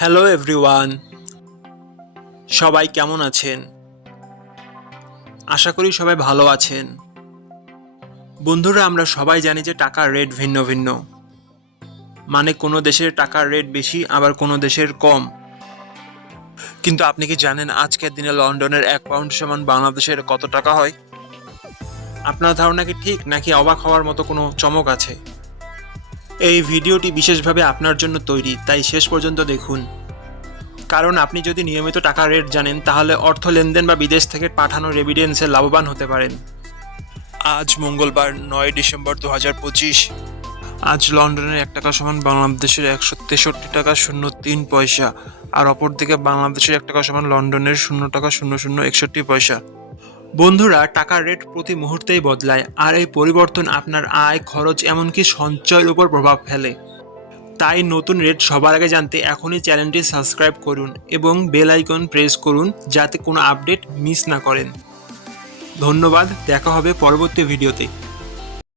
Hello everyone, সবাই কেমন আছেন? আশা করি সবাই ভালো আছেন। বন্ধুরা, আমরা সবাই জানি যে টাকার রেট ভিন্ন ভিন্ন। মানে কোনো দেশের টাকার রেট বেশি, আবার কোনো দেশের কম। কিন্তু আপনি কি জানেন আজকের দিনে লন্ডনের 1 পাউন্ড সমান বাংলাদেশের কত টাকা হয়? আপনার ধারণা কি ঠিক, নাকি অবাক হওয়ার মতো কোনো চমক আছে? এই ভিডিওটি বিশেষভাবে আপনার জন্য তৈরি, তাই শেষ পর্যন্ত দেখুন। কারণ আপনি যদি নিয়মিত টাকার রেট জানেন, তাহলে অর্থ লেনদেন বা বিদেশ থেকে পাঠানো রেমিটেন্সে লাভবান হতে পারেন। আজ মঙ্গলবার 9 ডিসেম্বর 2025। আজ লন্ডনের 1 টাকা সমান বাংলাদেশের 163 টাকা 03 পয়সা, আর অপরদিকে বাংলাদেশের 1 টাকা সমান লন্ডনের 0 টাকা 0061 পয়সা। বন্ধুরা, টাকার রেট প্রতি মুহূর্তেই বদলায়, আর এই পরিবর্তন আপনার আয়, খরচ, এমনকি সঞ্চয়ের উপর প্রভাব ফেলে। তাই নতুন রেট সবার আগে জানতে এখনই চ্যানেলটি সাবস্ক্রাইব করুন এবং বেল আইকন প্রেস করুন, যাতে কোনো আপডেট মিস না করেন। ধন্যবাদ, দেখা হবে পরবর্তী ভিডিওতে।